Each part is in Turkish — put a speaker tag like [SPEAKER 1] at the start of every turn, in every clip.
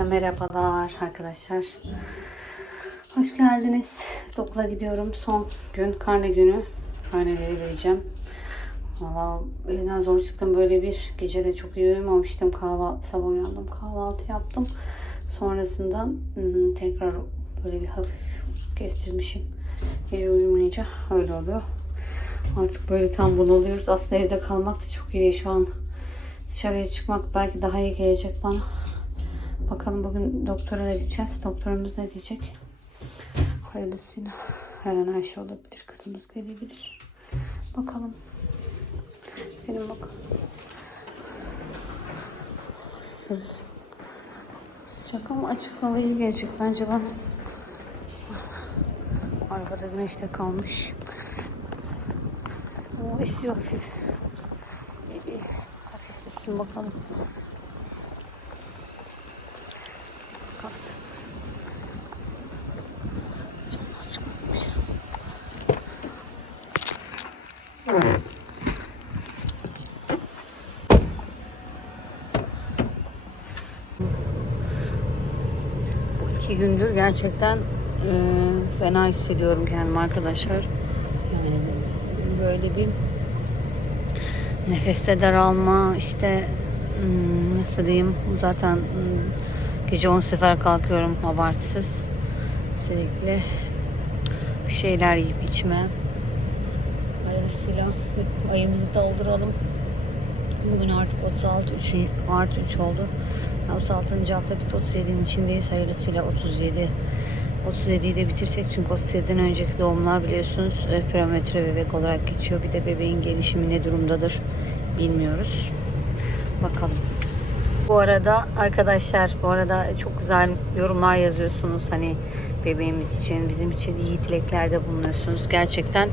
[SPEAKER 1] Herkese merhabalar arkadaşlar. Hoş geldiniz. Okula gidiyorum. Son gün karne günü. Karneleri vereceğim. Valla evden zor çıktım. Böyle bir gece de çok iyi uyumamıştım. Kahvaltı, sabah uyandım. Kahvaltı yaptım. Sonrasında hmm, tekrar böyle bir hafif kestirmişim. Gece uyumayınca öyle oluyor. Artık böyle tam bunalıyoruz. Aslında evde kalmak da çok iyi şu an. Dışarıya çıkmak belki daha iyi gelecek bana. Bakalım bugün doktora da gideceğiz. Doktorumuz ne diyecek? Hayırlısıyla. Her an her şey olabilir. Kızımız gelebilir. Bakalım. Benim bakalım. Görürüz. Sıcak ama açık hava iyi gelecek bence bana. Arabada güneşte kalmış. O esiyor hafif. Hafif esin bakalım. Gidip bakalım. Camlar çıkmamış. Bu iki gündür gerçekten e, fena hissediyorum kendimi arkadaşlar. Yani böyle bir nefeste daralma işte hmm, nasıl diyeyim zaten hmm, gece 10 sefer kalkıyorum abartısız sürekli bir şeyler yiyip içme. Hayırlısıyla ayımızı dolduralım bugün artık 36 3 artı 3 oldu 36. hafta bit 37'nin içindeyiz hayırlısıyla 37 37'yi de bitirsek çünkü 37'den önceki doğumlar biliyorsunuz e, prematüre bebek olarak geçiyor. Bir de bebeğin gelişimi ne durumdadır bilmiyoruz. Bakalım. Bu arada arkadaşlar bu arada çok güzel yorumlar yazıyorsunuz. Hani bebeğimiz için, bizim için iyi dileklerde bulunuyorsunuz. Gerçekten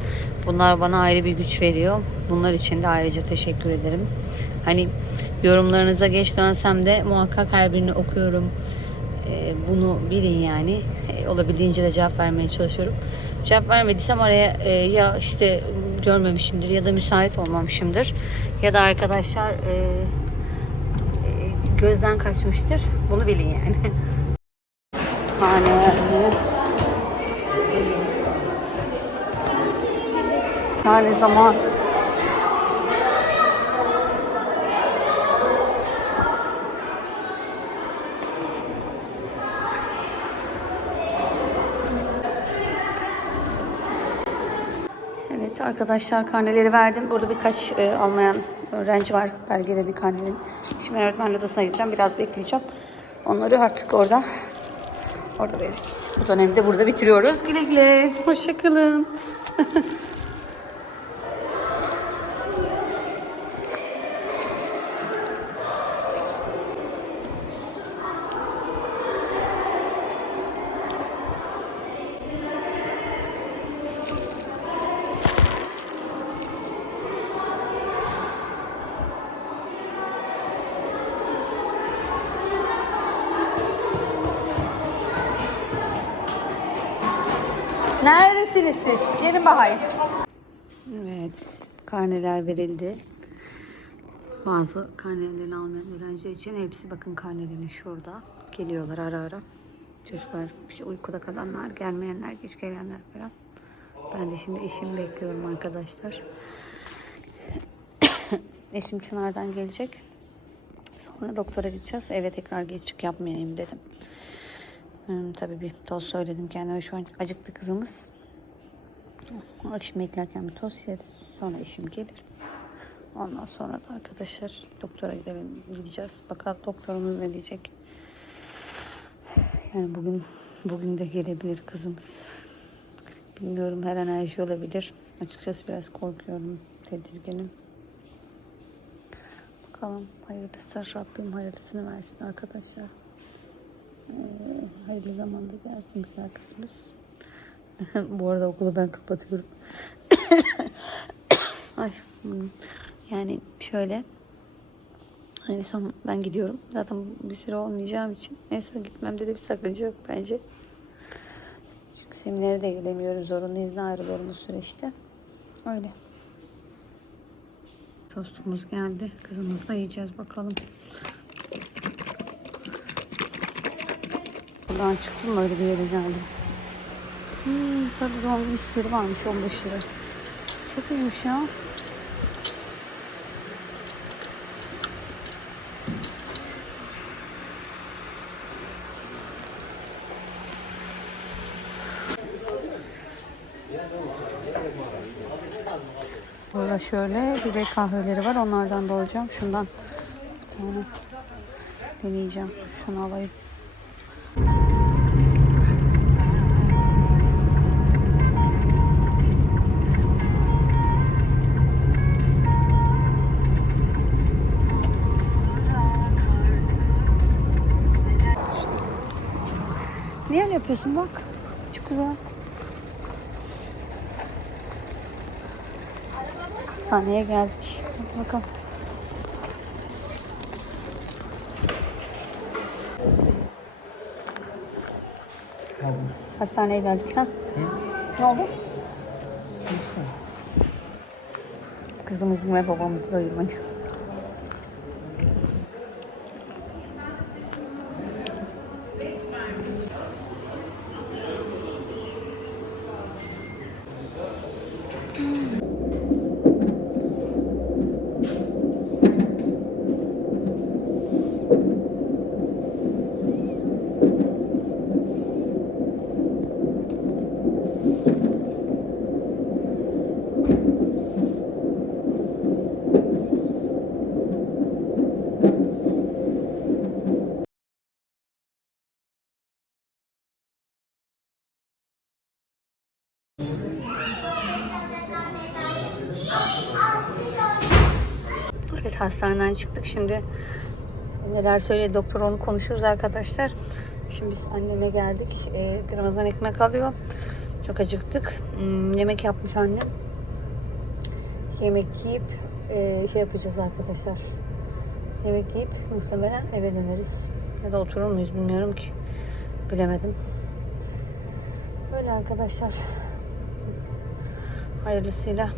[SPEAKER 1] bunlar bana ayrı bir güç veriyor. Bunlar için de ayrıca teşekkür ederim. Hani yorumlarınıza geç dönsem de muhakkak her birini okuyorum. Ee, bunu bilin yani. Ee, olabildiğince de cevap vermeye çalışıyorum. Cevap vermediysem araya e, ya işte görmemişimdir ya da müsait olmamışımdır. Ya da arkadaşlar e, e, gözden kaçmıştır. Bunu bilin yani. Hane Yani zaman Evet arkadaşlar karneleri verdim. Burada birkaç e, almayan öğrenci var belgelerini karnelerini. Şimdi öğretmen odasına gideceğim. Biraz bekleyeceğim. Onları artık orada orada veririz. Bu dönemi de burada bitiriyoruz. Güle güle. Hoşçakalın. Neredesiniz siz? Gelin bakayım. Evet, karneler verildi. Bazı karnelerini almayan öğrenciler için hepsi bakın karnelerini şurada. Geliyorlar ara ara. Çocuklar işte uykuda kalanlar, gelmeyenler, geç gelenler falan. Ben de şimdi eşimi bekliyorum arkadaşlar. Eşim Çınar'dan gelecek. Sonra doktora gideceğiz. Eve tekrar geçik yapmayayım dedim. Hmm, tabii bir toz söyledim kendime. Şu an acıktı kızımız. Eşim beklerken bir toz yeriz. Sonra eşim gelir. Ondan sonra da arkadaşlar doktora gidelim, gideceğiz. Bakalım doktorumuz ne diyecek. Yani bugün bugün de gelebilir kızımız. Bilmiyorum her an her şey olabilir. Açıkçası biraz korkuyorum, tedirginim. Bakalım hayırlısı Rabbim hayırlısını versin arkadaşlar. Hayırlı zamanda gelsin güzel kızımız. Bu arada okulu ben kapatıyorum. Ay, yani şöyle hani son ben gidiyorum. Zaten bir süre olmayacağım için en son gitmemde de bir sakınca yok bence. Çünkü seminere de gelemiyorum. Zorunlu izne ayrılıyorum bu süreçte. Öyle. Tostumuz geldi. Kızımızla yiyeceğiz bakalım. Buradan çıktım böyle bir yere geldim. Hmm, doğum günü üstleri varmış 15 lira. Çok iyiymiş ya. Burada şöyle bir de kahveleri var. Onlardan da alacağım. Şundan bir tane deneyeceğim. Şunu alayım. Yapıyorsun bak. Çok güzel. Hastaneye geldik. Hadi bakalım. Hastaneye geldik ha? Ne oldu? Kızımızı ve babamızı doyurmaca. Hastaneden çıktık şimdi. Neler söyledi doktor onu konuşuruz arkadaşlar. Şimdi biz anneme geldik. Ee, Ramazan ekmek alıyor. Çok acıktık. Hmm, yemek yapmış annem. Yemek yiyip e, şey yapacağız arkadaşlar. Yemek yiyip muhtemelen eve döneriz. Ya da oturur muyuz bilmiyorum ki. Bilemedim. Böyle arkadaşlar. Hayırlısıyla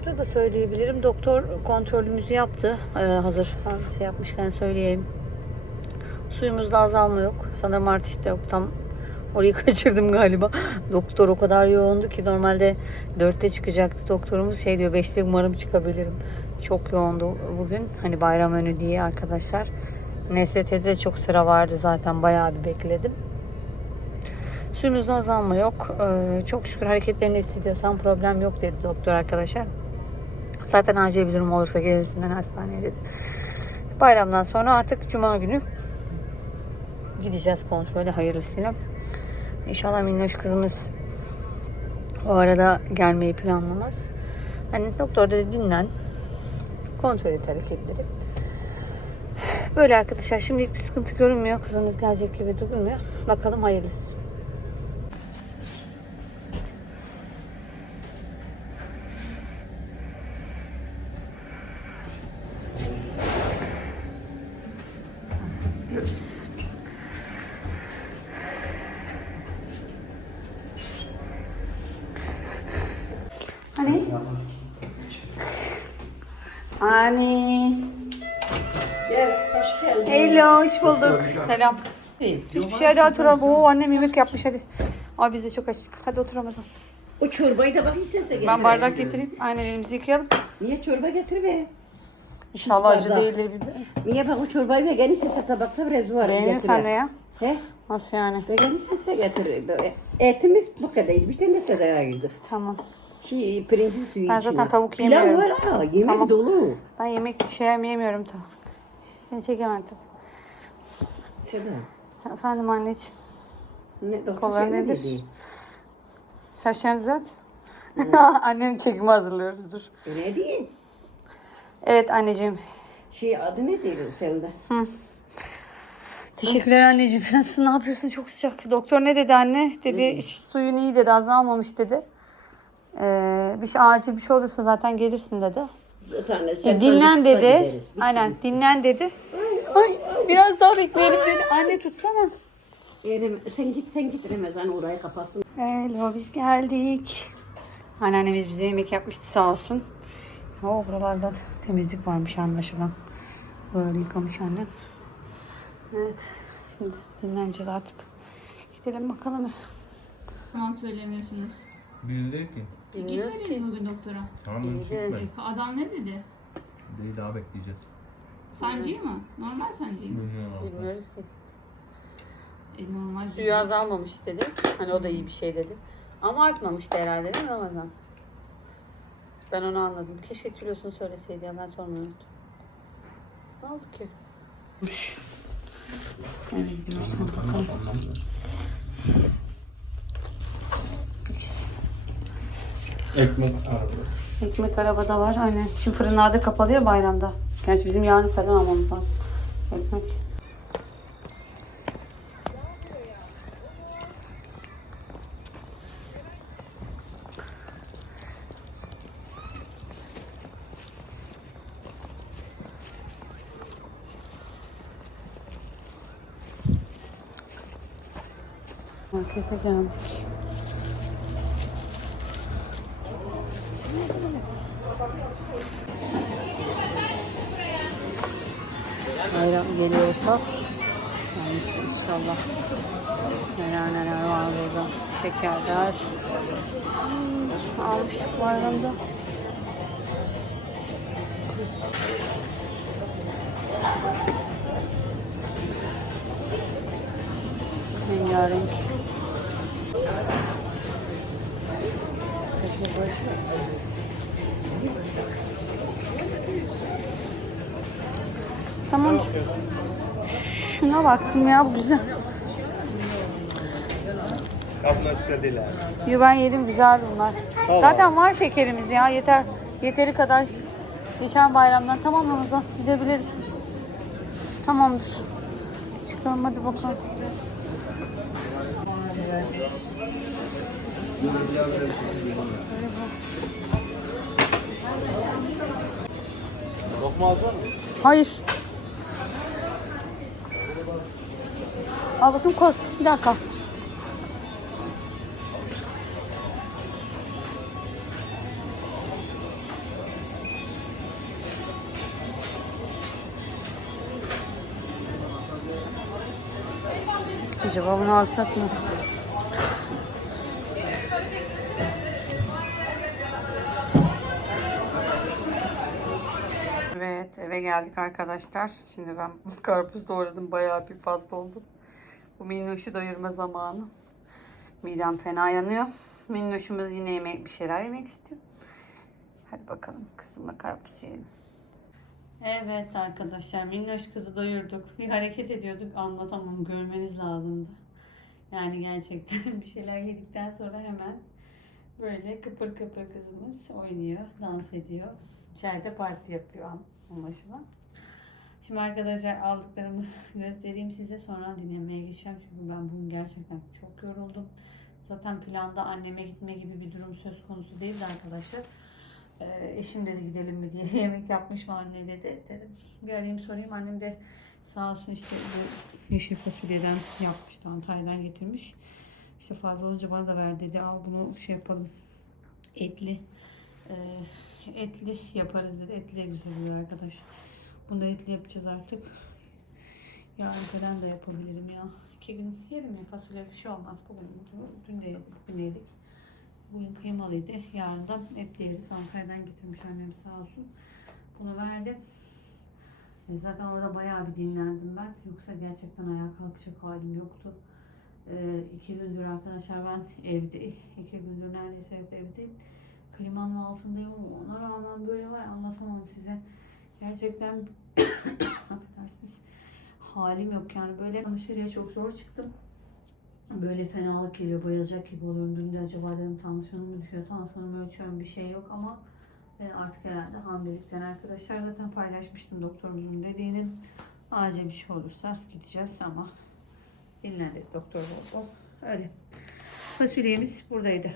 [SPEAKER 1] Burada da söyleyebilirim. Doktor kontrolümüzü yaptı. Ee, hazır ha, şey yapmışken söyleyeyim. Suyumuzda azalma yok. Sanırım artış da yok. Tam orayı kaçırdım galiba. Doktor o kadar yoğundu ki normalde 4'te çıkacaktı. Doktorumuz şey diyor 5'te umarım çıkabilirim. Çok yoğundu bugün. Hani bayram önü diye arkadaşlar. NST'de de çok sıra vardı zaten. Bayağı bir bekledim. Suyumuzda azalma yok. Ee, çok şükür hareketlerini hissediyorsan problem yok dedi doktor arkadaşlar. Zaten acil bir durum olursa gelirsinden hastaneye dedi. Bayramdan sonra artık cuma günü gideceğiz kontrole hayırlısıyla. İnşallah minnoş kızımız o arada gelmeyi planlamaz. Hani doktor dedi dinlen. Kontrol et hareketleri. Böyle arkadaşlar şimdilik bir sıkıntı görünmüyor. Kızımız gelecek gibi durmuyor. Bakalım hayırlısı. Hani? Hani?
[SPEAKER 2] Gel, hoş geldin.
[SPEAKER 1] Hello, hoş bulduk. Selam. Hiçbir şey hadi oturalım. Oo annem yemek yapmış hadi. Abi biz de çok açtık. Hadi otur Ramazan.
[SPEAKER 2] O çorbayı da bak istese getir.
[SPEAKER 1] Ben bardak getireyim. Aynen elimizi yıkayalım.
[SPEAKER 2] Niye çorba getir be?
[SPEAKER 1] İnşallah acı
[SPEAKER 2] bardak.
[SPEAKER 1] değildir bir
[SPEAKER 2] Niye bak o çorbayı vegan istese tabakta biraz var.
[SPEAKER 1] Beğenirsen de ya.
[SPEAKER 2] He?
[SPEAKER 1] Nasıl yani?
[SPEAKER 2] Vegan istese getir. Böyle. Etimiz bu kadarıydı. Bir tane de sadaya ayırdık.
[SPEAKER 1] Tamam.
[SPEAKER 2] Şey, pirinci suyu
[SPEAKER 1] Ben
[SPEAKER 2] içine.
[SPEAKER 1] zaten tavuk
[SPEAKER 2] Pilav
[SPEAKER 1] yemiyorum.
[SPEAKER 2] var ha. Yemek
[SPEAKER 1] Tamam.
[SPEAKER 2] dolu.
[SPEAKER 1] Ben yemek şey yemiyorum tamam. Seni çekemem tabii.
[SPEAKER 2] Seda.
[SPEAKER 1] Efendim anneciğim.
[SPEAKER 2] Ne, doktor
[SPEAKER 1] Kolay
[SPEAKER 2] ne
[SPEAKER 1] nedir?
[SPEAKER 2] dedi?
[SPEAKER 1] Saçlarını düzelt. Annem çekimi hazırlıyoruz dur.
[SPEAKER 2] E, Ne diyeyim?
[SPEAKER 1] Evet anneciğim.
[SPEAKER 2] Şey adı ne değil Selda?
[SPEAKER 1] Teşekkürler anneciğim. Nasılsın? Ne yapıyorsun? Çok sıcak. Doktor ne dedi anne? Dedi iç suyun iyi dedi. Azalmamış dedi. Ee, bir şey acil bir şey olursa zaten gelirsin dedi.
[SPEAKER 2] Zaten
[SPEAKER 1] E,
[SPEAKER 2] sen
[SPEAKER 1] dinlen dedi.
[SPEAKER 2] gideriz.
[SPEAKER 1] Aynen dinlen dedi. Ay biraz daha bekleyelim dedi. Anne tutsana.
[SPEAKER 2] Erim- sen git sen git Ramazan orayı kapatsın.
[SPEAKER 1] Hello biz geldik. Anneannemiz bize yemek yapmıştı sağ olsun. O buralarda da temizlik varmış anlaşılan. Buraları yıkamış annem. Evet. Şimdi dinleneceğiz artık. Gidelim bakalım.
[SPEAKER 3] Tamam söylemiyorsunuz.
[SPEAKER 4] Değil ki.
[SPEAKER 1] Bilmiyoruz
[SPEAKER 3] Gitmediniz
[SPEAKER 1] ki.
[SPEAKER 3] bugün doktora.
[SPEAKER 4] Tamam
[SPEAKER 1] İyi
[SPEAKER 4] ben
[SPEAKER 1] de-
[SPEAKER 4] gitmedim.
[SPEAKER 3] Adam ne dedi?
[SPEAKER 4] Değil daha bekleyeceğiz.
[SPEAKER 3] Sancıyı mı? Normal sancıyı mı?
[SPEAKER 4] Bilmiyorum. abi.
[SPEAKER 1] Bilmiyoruz ki.
[SPEAKER 3] E, normal
[SPEAKER 1] Suyu
[SPEAKER 3] dedi.
[SPEAKER 1] azalmamış dedi. Hani o da iyi bir şey dedi. Ama artmamıştı herhalde değil mi Ramazan? Ben onu anladım. Keşke kilosunu söyleseydi ya ben sormayı unuttum. Ne oldu ki? Eve gidiyoruz hadi bakalım.
[SPEAKER 4] Ekmek araba.
[SPEAKER 1] Ekmek arabada var. Aynen. Şimdi fırınlar da kapalı ya bayramda. Gerçi bizim yarın falan almamız lazım. Ekmek. Markete geldik. Bayram geliyorsa yani işte inşallah neler neler var burada. Şekerler almıştık bayramda Tamam. Şuna baktım ya bu güzel.
[SPEAKER 4] Kapına şişediler.
[SPEAKER 1] Yo ben yedim güzel bunlar. Zaten var şekerimiz ya yeter. Yeteri kadar geçen bayramdan tamam Ramazan gidebiliriz. Tamamdır. Çıkalım hadi bakalım.
[SPEAKER 4] Lokma alacak mısın?
[SPEAKER 1] Hayır. Al bakayım kost. Bir dakika. Acaba bunu alsak mı? Eve geldik arkadaşlar. Şimdi ben karpuz doğradım. Bayağı bir fazla oldu. Bu minnoşu doyurma zamanı. Midem fena yanıyor. Minnoşumuz yine yemek bir şeyler yemek istiyor. Hadi bakalım kızımla karpuz yiyelim. Evet arkadaşlar minnoş kızı doyurduk. Bir hareket ediyorduk anlatamam görmeniz lazımdı. Yani gerçekten bir şeyler yedikten sonra hemen böyle kıpır kıpır kızımız oynuyor, dans ediyor. İçeride parti yapıyor anlaşılan. Şimdi arkadaşlar aldıklarımı göstereyim size sonra dinlemeye geçeceğim. Çünkü ben bugün gerçekten çok yoruldum. Zaten planda anneme gitme gibi bir durum söz konusu değildi arkadaşlar. Ee, eşim dedi gidelim mi diye yemek yapmış mı anne dedi. Dedim arayayım sorayım. Annem de sağ olsun işte yeşil fasulyeden yapmıştı. Antalya'dan getirmiş. İşte fazla olunca bana da ver dedi. Al bunu şey yapalım. Etli. Ee, etli yaparız dedi. Etli de güzel oluyor arkadaş. Bunu da etli yapacağız artık. Yarın falan da yapabilirim ya. İki gün yerim ya fasulye bir şey olmaz. Bugün, dün de yedik, bugün de yedik. Bugün kıymalıydı. Yarından etli yeriz. Ankara'dan getirmiş annem sağ olsun. Bunu verdi. E, zaten orada bayağı bir dinlendim ben. Yoksa gerçekten ayağa kalkacak halim yoktu. E, iki gündür arkadaşlar ben evde, iki gündür neredeyse evde evdeyim. Klimanın altındayım ama ona rağmen böyle var anlatamam size. Gerçekten affedersiniz halim yok yani böyle dışarıya çok zor çıktım. Böyle fenalık geliyor, bayılacak gibi oluyorum. Dün de acaba dedim tansiyonum düşüyor, tansiyonumu ölçüyorum bir şey yok ama e, artık herhalde hamilelikten arkadaşlar zaten paylaşmıştım doktorumuzun dediğini. Acil bir şey olursa gideceğiz ama dinlendik doktor oldu. Öyle. Fasulyemiz buradaydı.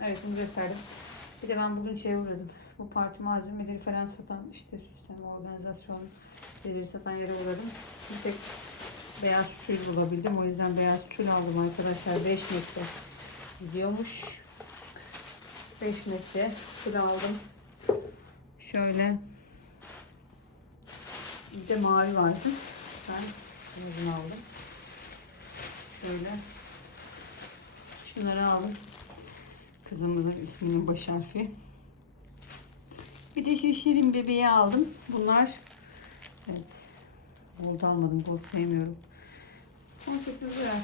[SPEAKER 1] Evet bunu gösterdim. Bir de ben bugün şeye uğradım. Bu parti malzemeleri falan satan işte süsleme organizasyon şeyleri satan yere uğradım. Bir tek beyaz tül bulabildim. O yüzden beyaz tül aldım arkadaşlar. 5 metre gidiyormuş. 5 metre tül aldım. Şöyle bir de mavi vardı. Ben uzun aldım. Şöyle. Şunları aldım. Kızımızın isminin baş harfi. Bir de şu şirin bebeği aldım. Bunlar evet. Gold almadım. Gold sevmiyorum. Ama çok güzel.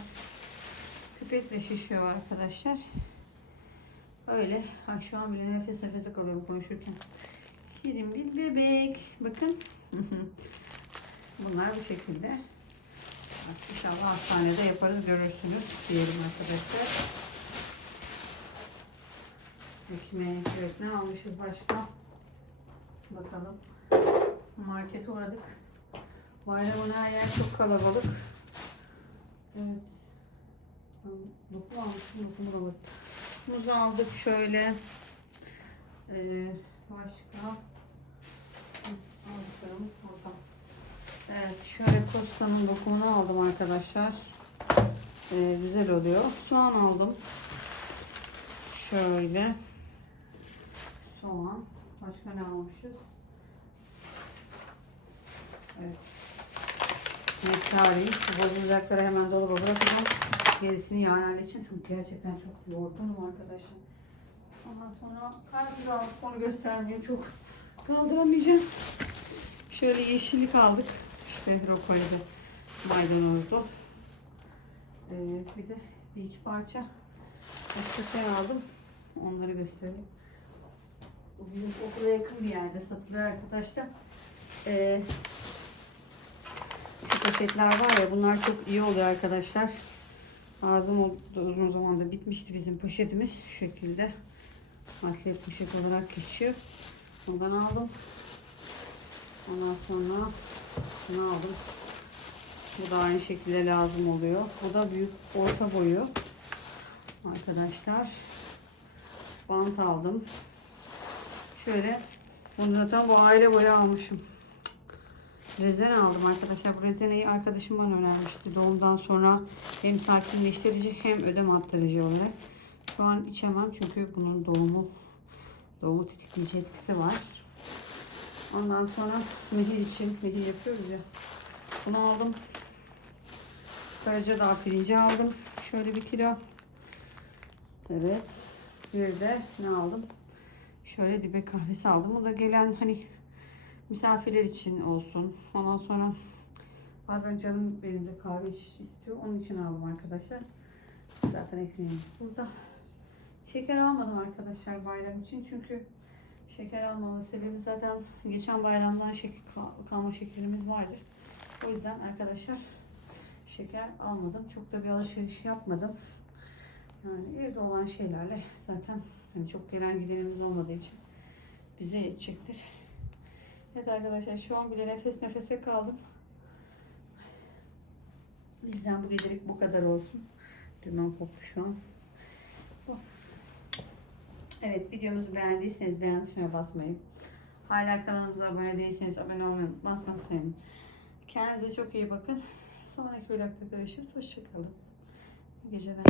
[SPEAKER 1] Pipetle şişiyor arkadaşlar. Öyle. Ha, şu an bile nefes nefese kalıyorum konuşurken. Şirin bir bebek. Bakın. Bunlar bu şekilde. İnşallah hastanede yaparız görürsünüz diyelim arkadaşlar. Ekmeği, evet ne almışız başka? Bakalım. Markete uğradık. Bayramın her yer çok kalabalık. Evet. Lokum almışım, lokumu da bak. Muz aldık şöyle. Ee, başka. Hı, Aldıklarım orada. Evet şöyle Costa'nın lokumunu aldım arkadaşlar. Ee, güzel oluyor. Soğan aldım. Şöyle. Soğan. Başka ne almışız? Evet. Nektariyim. Bu bozulacakları hemen dolaba bırakacağım. Gerisini yarın için çünkü gerçekten çok yorgunum arkadaşlar. Ondan sonra karpuz aldık. Onu göstermeyeyim. Çok kaldıramayacağım. Şöyle yeşillik aldık. İşte rokolide maydanozlu. Ee, bir de bir iki parça başka şey aldım. Onları göstereyim. Bizim okula yakın bir yerde satılıyor arkadaşlar. Ee, şu poşetler var ya bunlar çok iyi oluyor arkadaşlar. Ağzım uzun zamandır bitmişti bizim poşetimiz. Şu şekilde. Atlet poşet olarak geçiyor. Bundan aldım. Ondan sonra bunu aldım. Bu da aynı şekilde lazım oluyor. Bu da büyük orta boyu. Arkadaşlar. Bant aldım. Şöyle. Bunu zaten bu aile boyu almışım. Rezen aldım arkadaşlar. Bu rezeneyi arkadaşım bana önermişti. Doğumdan sonra hem sakinleştirici hem ödem attırıcı olarak. Şu an içemem çünkü bunun doğumu doğumu tetikleyici etkisi var. Ondan sonra mehir için mehir yapıyoruz ya. Bunu aldım. Karaca pirinci aldım. Şöyle bir kilo. Evet. Bir de ne aldım? Şöyle dibe kahvesi aldım. Bu da gelen hani misafirler için olsun. Ondan sonra bazen canım benim de kahve istiyor. Onun için aldım arkadaşlar. Zaten ekmeğimiz burada. Şeker almadım arkadaşlar bayram için. Çünkü şeker almama sebebi zaten geçen bayramdan şeker, kalma şekerimiz vardı. O yüzden arkadaşlar şeker almadım. Çok da bir alışveriş yapmadım. Yani evde olan şeylerle zaten hani çok gelen gidenimiz olmadığı için bize yetecektir. Evet arkadaşlar şu an bile nefes nefese kaldım. Bizden bu gecelik bu kadar olsun. Dümem koptu şu an. Evet videomuzu beğendiyseniz beğen tuşuna basmayı. Hala kanalımıza abone değilseniz abone olmayı unutmazsanız sevinirim. Kendinize çok iyi bakın. Sonraki vlogda görüşürüz. Hoşçakalın. İyi geceler.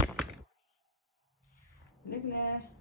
[SPEAKER 1] Güle güle.